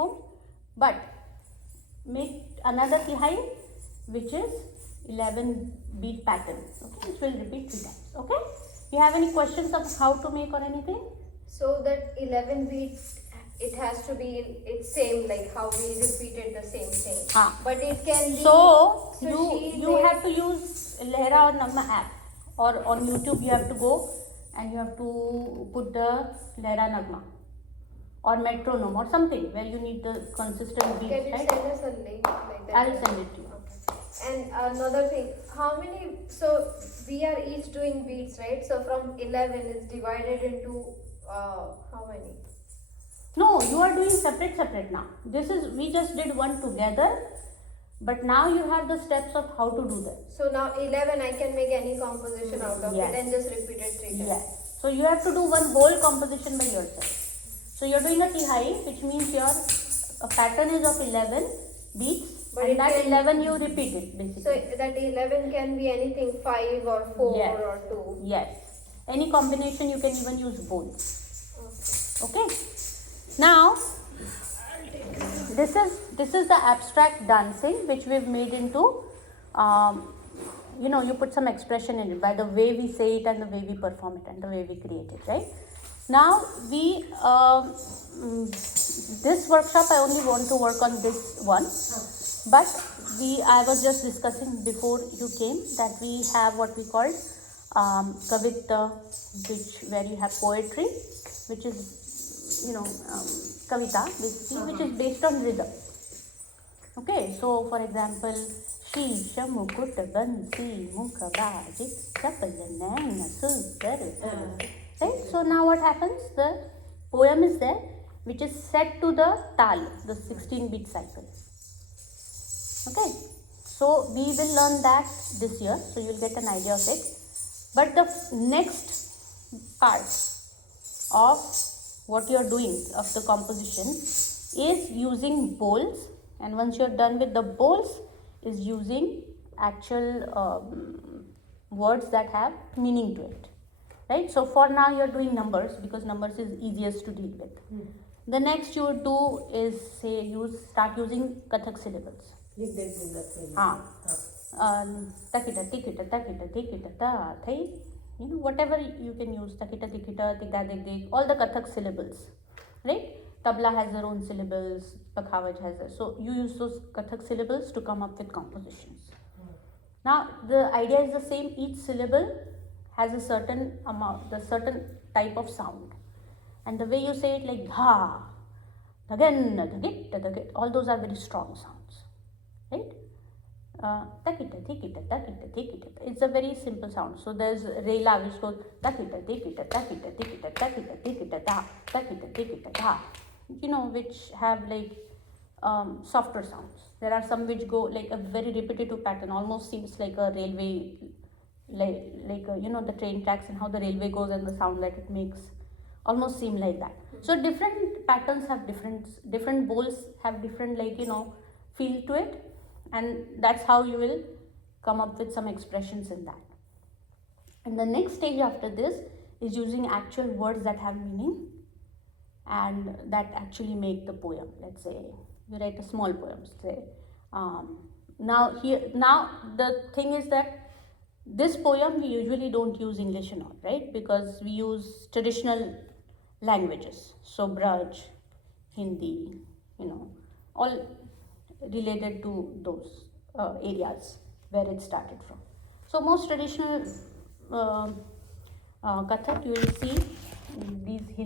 home, but make another tihai which is 11 beat pattern, okay, which will repeat 3 times. Okay, you have any questions of how to make or anything? So that 11 beats, it has to be it's same like how we repeated the same thing. But it can be. So you have to use Lehra or Nagma app, or on YouTube you have to go and you have to put the Lehra Nagma or metronome or something where you need the consistent beats. Can you right? send us a link like that? I will send it to you. Okay. And another thing, how many? So we are each doing beats, right? So from 11 is divided into how many? No, you are doing separate now. We just did one together, but now you have the steps of how to do that. So now 11 I can make any composition out of it and just repeat it 3 times. Yes. So you have to do one whole composition by yourself. So you are doing a tihai, which means your pattern is of 11 beats, but and that 11 you repeat it basically. So that 11 can be anything, 5 or 4 or 2. Yes. Any combination, you can even use both. Okay. Now this is the abstract dancing which we've made into you put some expression in it by the way we say it and the way we perform it and the way we create it, right? Now we this workshop I only want to work on this one, but I was just discussing before you came that we have what we call kavita, where you have poetry, which is kavita basically, which is based on rhythm. Okay, so for example, Shisha Mukut Bansi Mukha Baji Chapal Naina Sundar. Right? So now what happens? The poem is there, which is set to the tal, the 16-beat cycle. Okay, so we will learn that this year, so you'll get an idea of it. But the next part of what you are doing of the composition is using bowls, and once you are done with the bowls, is using actual words that have meaning to it. Right? So for now you are doing numbers because numbers is easiest to deal with. The next you would do is start using Kathak syllables. Takita, tikita, takita, tikita, ta, thai. Whatever you can use, takita, tikita, tikda, dik, all the Kathak syllables. Right? Tabla has their own syllables, Pakhavaj has their. So you use those Kathak syllables to come up with compositions. Now the idea is the same. Each syllable has a certain amount, the certain type of sound, and the way you say it, like dha, dhagan, dhagit, dhagit, all those are very strong sounds, right? Takita, tikita, takita, tikita. It's a very simple sound. So there's Rela, which goes takita, tikita, takita, tikita, takita, tikita, da, takita, tikita, da. Which have like softer sounds. There are some which go like a very repetitive pattern, almost seems like a railway. Like the train tracks and how the railway goes and the sound that it makes almost seem like that. So different patterns have different bowls have different feel to it, and that's how you will come up with some expressions in that. And the next stage after this is using actual words that have meaning and that actually make the poem. Let's say you write a small poem, say now the thing is that this poem we usually don't use English and all, right? Because we use traditional languages. So Braj, Hindi, all related to those areas where it started from. So most traditional Kathak you will see these Hindi